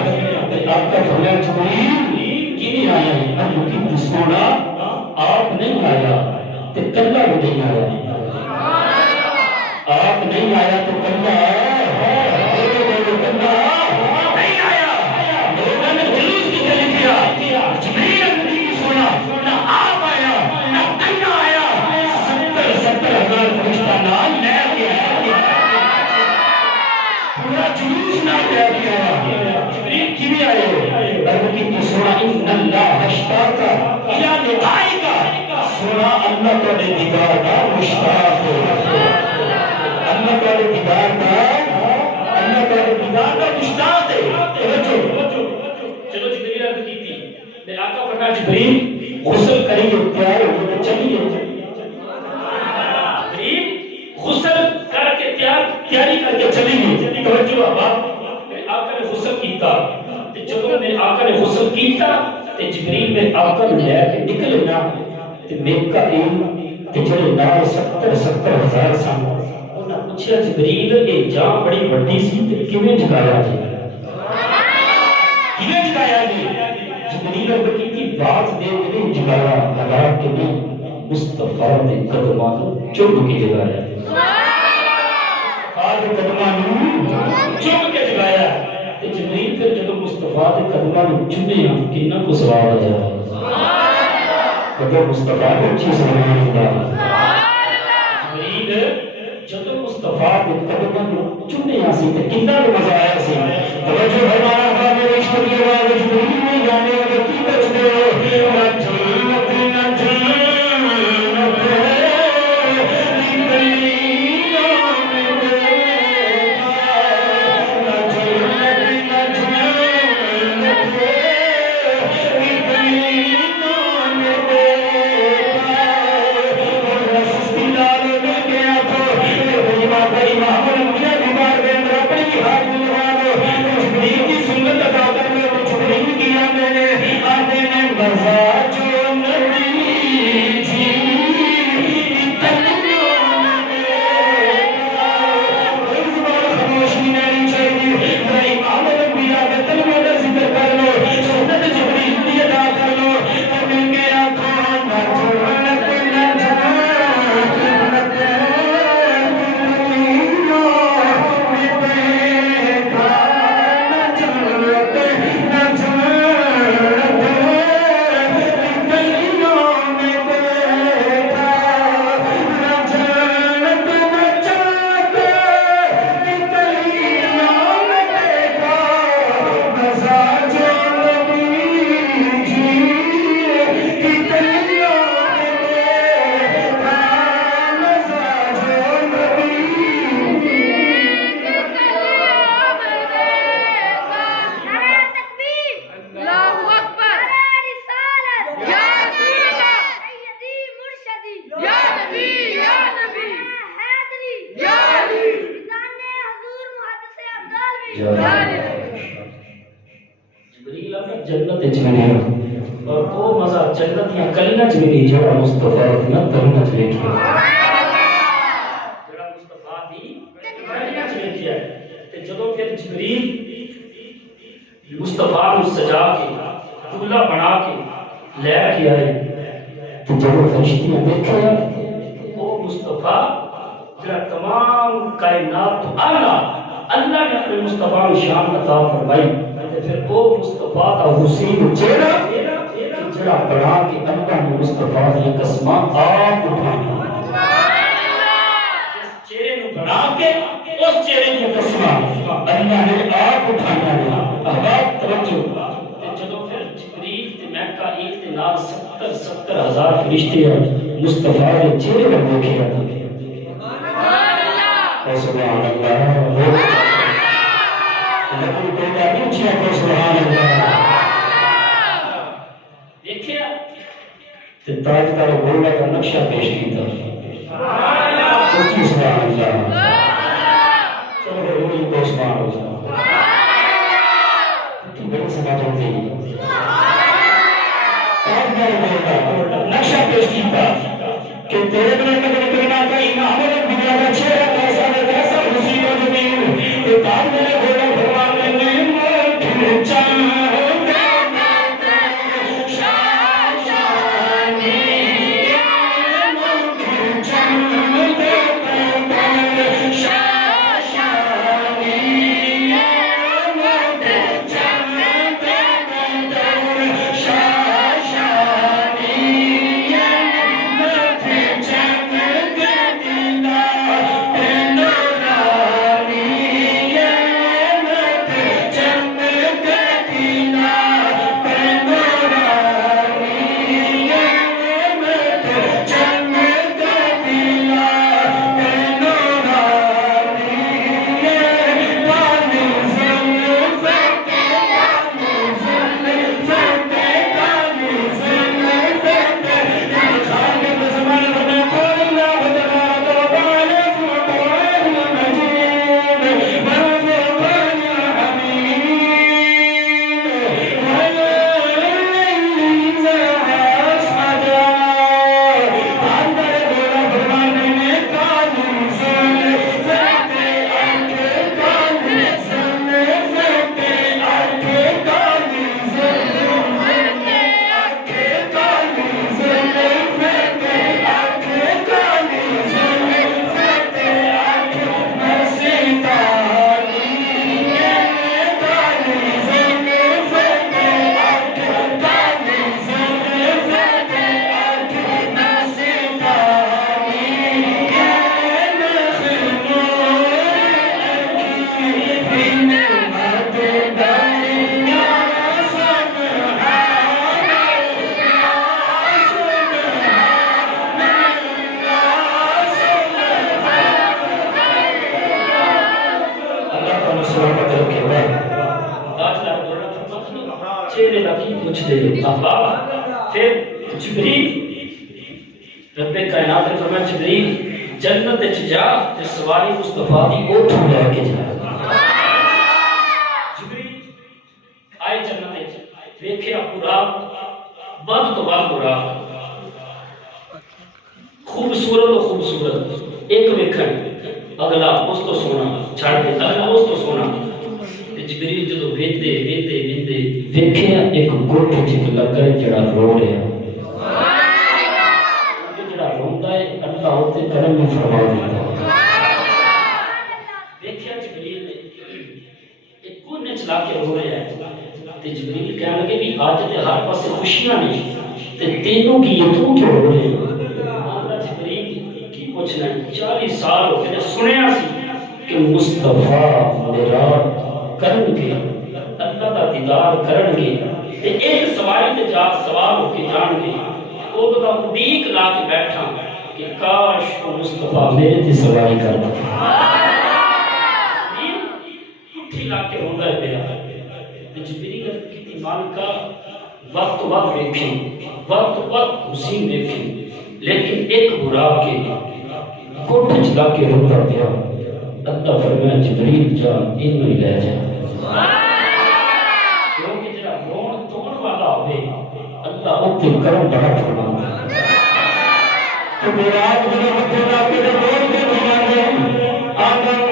میرے آقا فرمایا جبریل کی نہیں آیا ہے اللہ کی سونا آپ نہیں آیا تے کلا بھی نہیں آیا آپ نہیں آیا تو کلا نہیں آیا لوگوں نے جلوس کی چلی کیا جبریل نبی سونا نہ آپ آیا نہ کلا آیا 70,000 فرشتہ نال لے کے پورا جلوس نہ لے کے آیا جبریل کی بھی آئے رب کی سونا ان اللہ اشتاق الى لقائک سونا اللہ کو دیدار کا مشتاق ہے اللہ کا دیدار کا اللہ کا دیدار کا مشتاق ہے چلو جبریل عرض کی تھی میرے آقا فرمایا جبریل غسل کریے تیار ہو کے چلیے جبریل غسل کر کے تیاری کر کے چلیے توجہ بات میرے آقا نے غسل کیتا جب میرے آقا نے غسل کیتا تے جبریل میرے آقا نے لے کے نکلے نا تے میکائیل تے جڑے نال 70,000 سن انہاں پوچھیا جبریل اے جان بڑی بڑی سی تے کیویں جگایا جی کیویں جگایا جی جبریل نے کی بات دے کے جگایا حالات کے نہیں مصطفیٰ نے قدماں چوم کے جگایا آج قدماں چوم کے جگایا تے جبریل پھر جب مصطفیٰ کے قدماں چومیا کتنا کو ثواب آیا کدو مصطفیٰ کو چیز سبحان اللہ جبریل جب مصطفیٰ کے قدماں چومیا سی تے کتنا مزہ آیا سی توجہ فرمانا کا میرے عشق کی آواز جبریل نے جانے والے کی بچنے جبریل اپنی جنت وچ ملیا اور وہ مزہ جنت یا کلیاں وچ ملی جو مصطفی نے دنیا وچ ویکھیا جڑا مصطفی دی کلیاں وچ ویکھیا تے جدوں پھر جبریل مصطفی کو سجا کے دلہا بنا کے لے کے آئے تو جب فرشتیاں دیکھا وہ مصطفی جڑا تمام کائنات تو اعلیٰ اللہ نے اپنے مصطفیٰ کو شان عطا فرمائی پھر وہ مصطفیٰ کا حسین چہرہ جڑا بنا کے اللہ نے مصطفیٰ نے قسمہ آپ اٹھانا اس چہرے کو بنا کے اس چہرے کی قسمہ اللہ نے آپ اٹھانا ہے احباب توجہ جدوں پھر جبریل تے میکائیل تے نال 70 ہزار فرشتے مصطفیٰ کے چہرے کو دیکھے سبحان اللہ لیکن کوئی نہیں چھیا کہ سبحان اللہ دیکھیا تے تاجدار گولہ کا نقشہ پیش کیتا سبحان اللہ سبحان اللہ چلو روح کو سبحان اللہ تو بڑی سمجھ ہوتی ہے تاجدار گولہ نقشہ پیش کیتا کہ تیرے بنے نگر کرنا کا امام الانبیاء کا چہرہ کیسا ہے کیسا مصیبت میں کہ تاج میں گھوڑا بھگوان نے موت چاند شاشانی موت چاند شاشانی موت چاند چہرے لگی کچھ دے احباب پھر جبریل رب کائنات نے فرمایا جبریل جنت وچ جا تے سواری مصطفیٰ دی اٹھ لے کے جا جبریل آئے جنت وچ ویکھیا پورا بد تو بد پورا خوبصورت و خوبصورت ایک ویکھن اگلا اس تو سونا چھڑ کے اگلا اس تو سونا جبریل جدو ویندے ویکھیا ایک گوٹھ جت لگا جڑا رو رہا جڑا روندا ہے اللہ اوتے کرم میں فرما دیتا ویکھیا جبریل نے ایک کونے چلا کے رو رہا ہے تے جبریل کہنے لگے بھی آج تے ہر پاسے خوشیاں نہیں تے تینوں کی یہ تو کیوں رو رہے اللہ جبریل کی پوچھنا 40 سال ہو گئے سنیا سی کہ مصطفیٰ میرا کرن گے اللہ دا دیدار کرن گے تے ایک سواری تے جا سوار ہو کے جان گے او دا اڈیق لا کے بیٹھا کہ کاش وہ مصطفیٰ میرے تے سواری کرتا اٹھی لا کے ہوندا ہے پیا تے جبریل کی مالکا وقت وقت ویکھی وقت وقت حسین ویکھی لیکن ایک برا کے کوٹھ چلا کے روتا پیا اللہ فرمایا جبریل جا انہوں ہی لے جا کیونکہ جڑا رون توڑ والا ہوئے اللہ اوتے کرم بڑا فرماتا ہے تو میرا میرے ہتھوں لا کے بول کے فرماندے آدم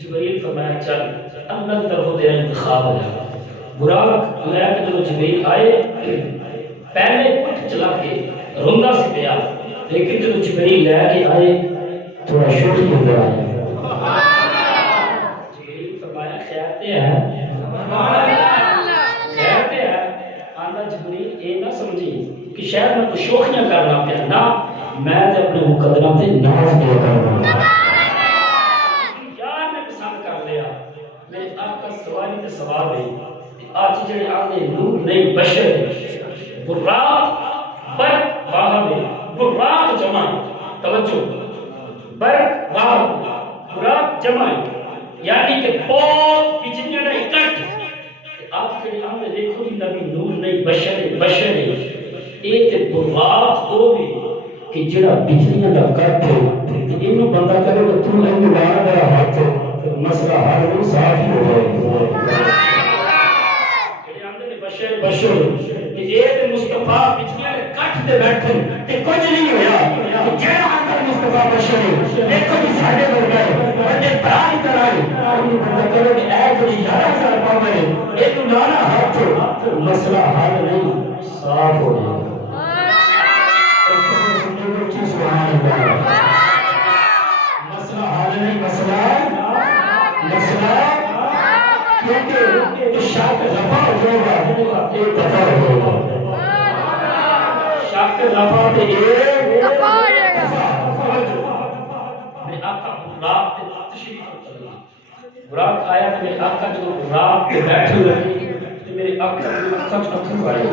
جبریل فرمایا چل اللہ طرف تیرا انتخاب ہے براق لے کے جب جبریل آئے پہلے پٹ چلا کے روندا سے پیا لیکن جب جبریل لے کے آئے تھوڑا شوخی اندر آیا جبریل فرمایا خیر تے ہے خیر تے ہے آندا جبریل اے نہ سمجھی کہ شاید میں کچھ شوخیاں کرنا پیا نہ میں تے اپنے مقدرہ تے ناز پیا کرنا سواری تے سوال نہیں آج جڑے آنے نور نہیں بشر براق بر واہ میں براق جمع توجہ بر واہ براق جمع یعنی کہ بہت بجلیاں دا اکٹھ آپ جڑے آنے دیکھو کہ نبی نور نہیں بشر اے تے براق ہو بھی کہ جڑا بجلیاں دا اکٹھ تے اینو بندہ کرے تو تو اینو لانا میرا ہاتھ مسئلہ حل نہیں صاف ہی ہو جائے بشر کہ ایک مصطفیٰ بجلیاں کٹ دے بیٹھے کہ کچھ نہیں ہویا جڑا اندر مصطفیٰ بشر دیکھو کہ ساڈے ورگے بڑے پرانی طرح بندہ کرے کہ اے جو 11,000 پاور ہے یہ تو لانا ہاتھ مسئلہ حل نہیں صاف ہو جائے سبحان اللہ مسئلہ حل نہیں مسئلہ کیونکہ شاک رفع ہوگا ایک دفعہ ہوگا شاک رفع تے ایک دفعہ میرے آقا براق تے تشریف براق آیا تو میرے آقا جو براق تے بیٹھے ہوئے تو میرے آقا جو اکھا چو اتھر آئے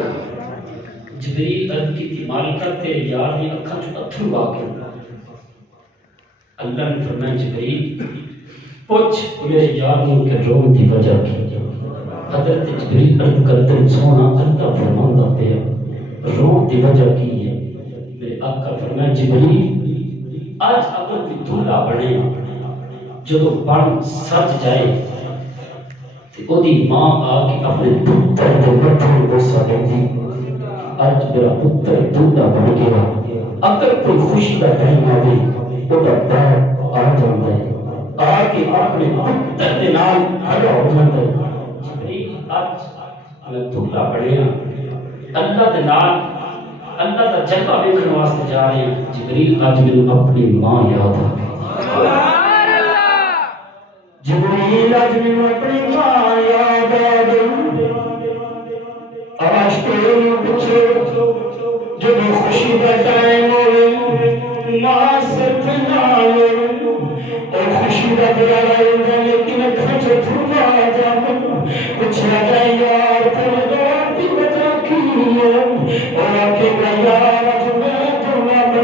جبریل عرض کی تھی مالکہ تیرے یار نے اکھا چو اتھر آگے اللہ نے فرمایا جبریل پوچھ میرے یار نے کے روم دی وجہ کی حضرت جبریل عرض کرتے سونا اللہ فرماندہ پیا روم دی وجہ کی ہے میرے آقا فرمایا جبریل آج اگر کوئی دھولا بنے جب بن سج جائے تو او دی ماں آ کے اپنے پتر کے مٹھے کو سکے دی آج میرا پتر دھولا بن گیا اگر کوئی خوشی کا ٹائم آئے او دا باپ آ جاندہ ہے آکے اپنے پتر کے نام ہڑا ہو جاندہ ہے جبریل آج میں دھولا بڑھیا اللہ دے نام اللہ دا جلوہ بیکھن واسطے جا رہے ہیں جبریل آج میں اپنی ماں یاد آ جبریل آج میں اپنی ماں یاد آج کوئی پوچھو جب خوشی کا ٹائم ہوئے ماں ست نالے اور خوشی کا دیا رہے گا لیکن کھچ تھوڑا جانا کچھ رجا یار تھوڑا دی بتا کی اور آکے گا یار جو میں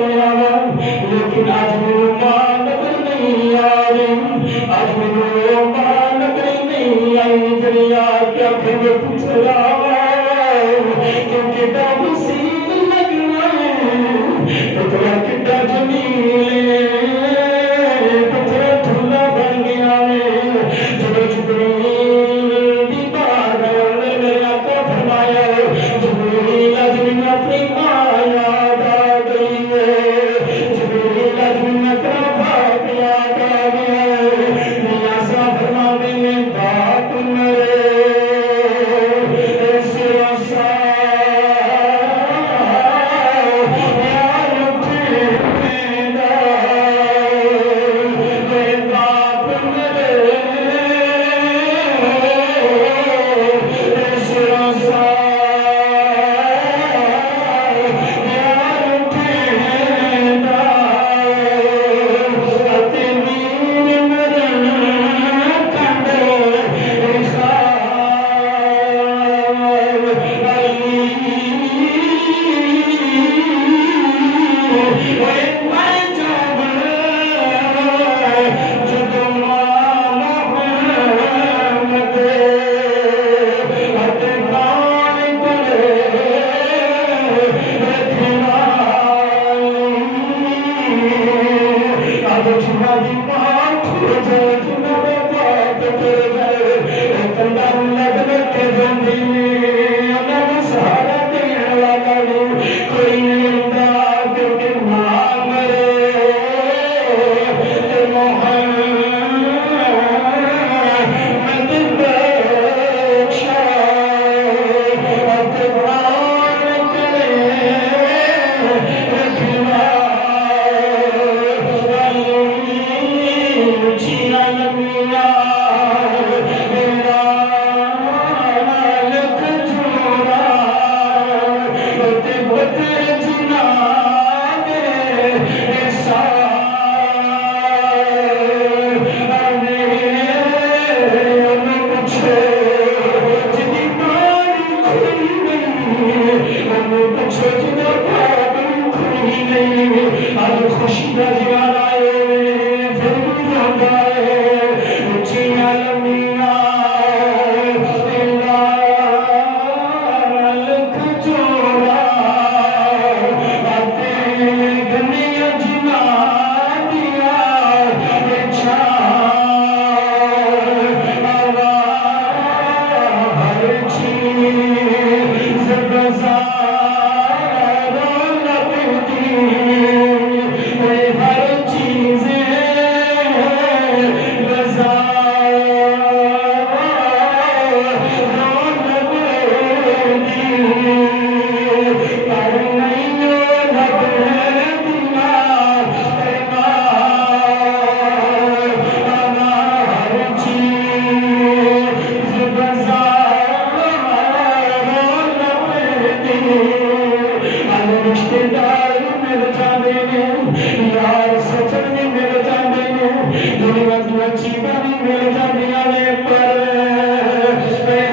مل جاندیاں نے پر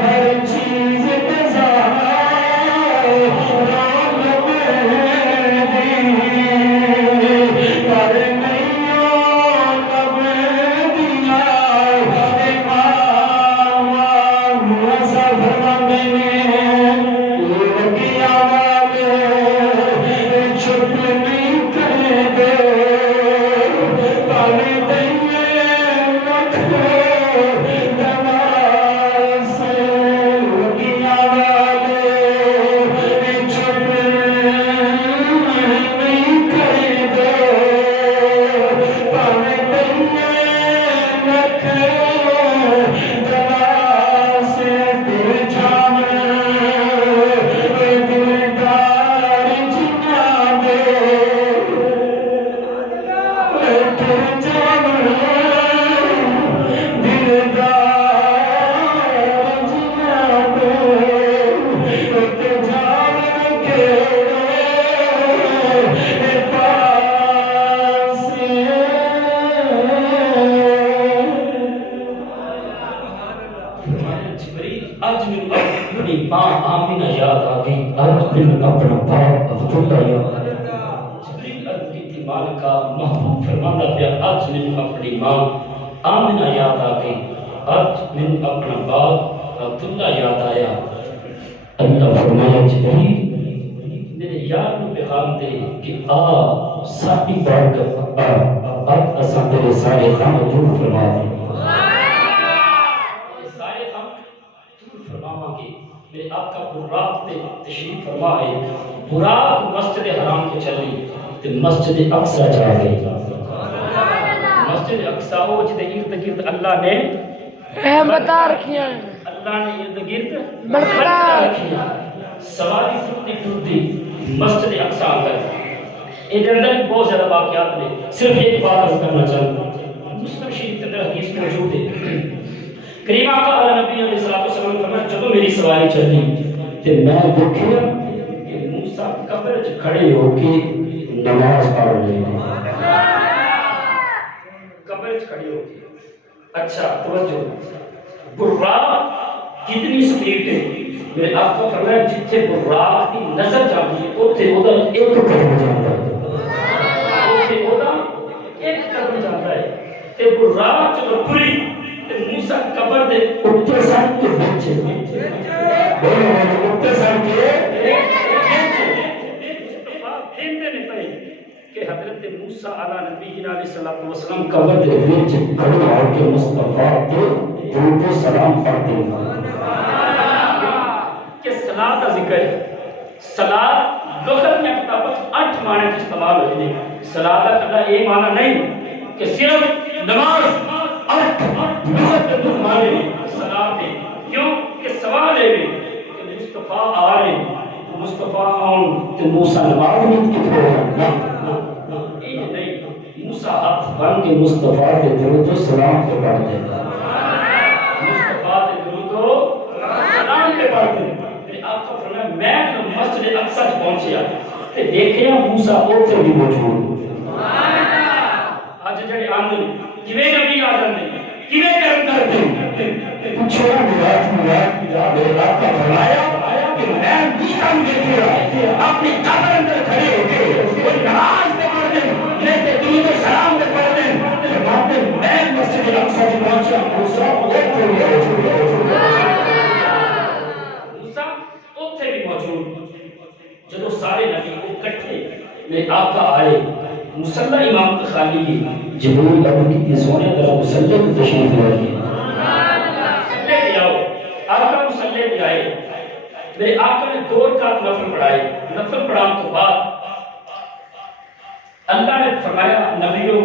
ہر چیز آج میں اپنی ماں آمینہ یاد آ گئی، آج میں اپنا باپ عبداللہ یاد آ گیا۔ جبریل عرض کی تھی مالکہ محبوب فرمانا پیا، آج میں اپنی ماں آمینہ یاد آ گئی، آج میں اپنا باپ عبداللہ یاد آیا۔ اللہ فرمایا جبریل میرے یار کو پیغام دے کہ آ ساتھی بارگاہ آج اساں تیرے سارے غم دور فرما دیں، میرے آقا براق تے تشریف فرمائے، براق مسجد حرام کو چلی تے مسجد اقصی جا گئی۔ مسجد اقصی ہو جدے ارد گرد اللہ نے رحمتہ رکھیاں، اللہ نے ارد گرد برکتاں رکھیاں، سواری ٹوٹتی ٹوٹتی مسجد اقصی آ گئے۔ ان اندر بہت زیادہ واقعات نے، صرف ایک بات عرض کرنا چاہتا ہوں، مسلم شریف کے اندر حدیث میں موجود ہے، کریم آقا علیہ نبی علیہ الصلوۃ والسلام فرمایا جب میری سواری چلی تے میں دیکھیا کہ موسیٰ قبر وچ کھڑے ہو کے نماز پڑھ رہے ہیں، قبر وچ کھڑے ہو کے۔ اچھا توجہ، براق کتنی سپیڈ ہے، میرے آقا فرمایا جتھے براق کی نظر جاتی ہے اوتھے اودا ایک قدم جاتا ہے، اوتھے اودا ایک قدم جاتا ہے تے براق جب پوری موسیٰ قبر دے اٹھے سن کے بچے بولو اٹھے سن کے مصطفیٰ دیندے نے پہے کہ حضرت موسیٰ علیہ نبی علیہ السلام قبر دے بچ کھڑے ہو کے مصطفیٰ کے درود و سلام پڑھتے ہیں کہ صلاۃ کا ذکر ہے۔ صلاۃ لغت میں کتابت 8 معنی استعمال ہوئے ہیں۔ صلاۃ کا یہ معنی نہیں کہ صرف نماز، لغت کے معنی صلاۃ ہے، کیوں کہ سوال ہے کہ مصطفیٰ آ رہے ہیں، مصطفیٰ آن تے موسیٰ نماز نہیں کتنے ہیں، یہ نہیں، موسیٰ ہاتھ بن کے مصطفیٰ کے درود و سلام پہ پڑھتے ہیں، مصطفیٰ کے درود و سلام پہ پڑھتے ہیں۔ پھر آپ کو فرمایا میں تو مسجد اقصی پہنچیا تے دیکھیا موسیٰ اوتھے بھی موجود، آج جڑے آندے کیویں نبی آ جاندے کیویں کرم کرتے پوچھو میرے آقا فرمایا کہ میں موسیٰ کو دیکھیا اپنی قبر اندر کھڑے ہو کے وہ نماز پہ پڑھتے لیتے درود و سلام پہ پڑھتے فرماتے میں مسجد اقصی پہنچا موسیٰ اوتھے بھی موجود، موسیٰ اوتھے بھی موجود۔ جب سارے نبی اکٹھے میرے آقا آئے، مصلی امام خالی کی جبریل ابو کی سونے طرح مصلی کو تشریف لے آئے، مصلی لے آؤ، آقا مصلی لے آئے، میرے آقا نے 2 رکعت نفل پڑھائے، نفل پڑھانے کے بعد اللہ نے فرمایا نبیوں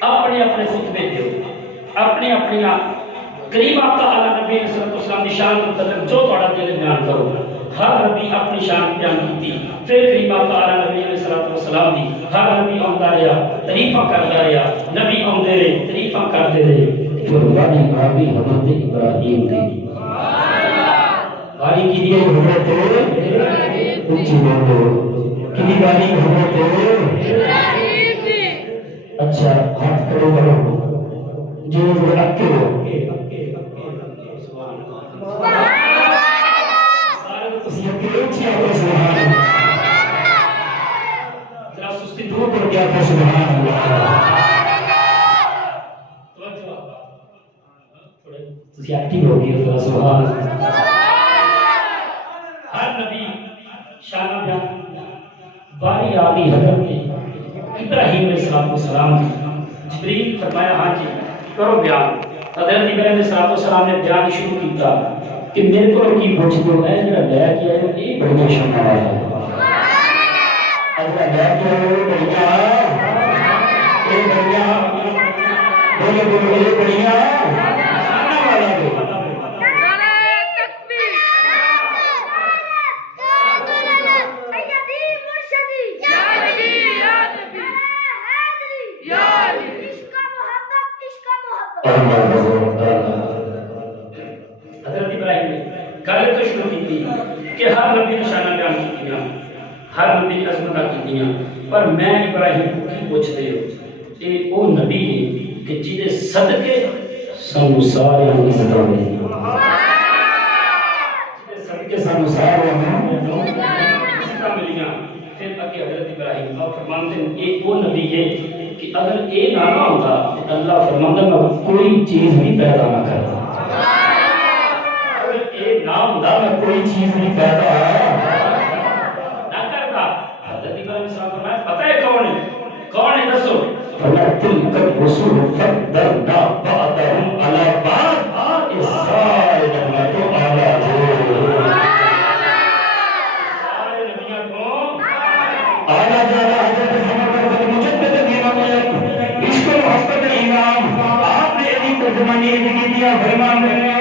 اپنے اپنے خطبے دیو، اپنے اپنی کریم آقا علیہ نبی صلی اللہ علیہ وسلم کی شان متعلق جو تھوڑا دل بیان کرو، ہر نبی اپنی شان بیان کی، پھر کریم آقا علیہ نبی علیہ السلام دی ہر نبی آمدہ رہا، تعریفہ کرتا رہا، نبی آمدے رہے، تعریفہ کرتے رہے، پھر بانی آبی حضرت ابراہیم دی بانی کی دیئے حضرت اچھی بندو کی بانی حضرت ابراہیم دی۔ اچھا ہاتھ کرو کرو جو رکھتے ہو دور کر گیا تھا سبحان اللہ ایکٹیو ہو گیا تھا سبحان ہر نبی شان بیان باری آدھی حضرت ابراہیم علیہ السلام جبریل فرمایا ہاں جی کرو بیان حضرت ابراہیم علیہ السلام نے بیان شروع کیا کہ میرے کو کی پوچھ دو ہے جڑا لے کے آئے یہ بڑی شان ہے اللہ لے کے بڑیا اے بڑیا بولے بولے اے بڑیا آنا والا دے حضرت ابراہیم نے گل تو شروع کی کہ ہر نبی نشانہ بیان کی ہر نبی عظمت کی پر میں ابراہیم کو کی پوچھتے ہو کہ وہ نبی ہے کہ جہے صدقے سانو سارے عزت ملی جہے صدقے سانو سارے عزت ملیاں پھر اگے حضرت ابراہیم آپ فرماتے ہیں ایک وہ نبی ہے کہ اگر یہ نہ ہوتا تو اللہ فرماتا میں کوئی چیز بھی پیدا نہ کرتا اگر یہ نہ ہوتا میں کوئی چیز نہیں پیدا نہ کرتا حضرت ابراہیم صاحب فرمایا پتہ ہے کون ہے دسو فرمایا تلک الرسل فضلنا بعضهم على بعض سارے نبیوں کو اعلیٰ سارے نبیوں کو اعلیٰ جانا حضرت سمر مجدد امام عشق و محبت امام آپ نے یہ ترجمانی کی دیا فرمان میں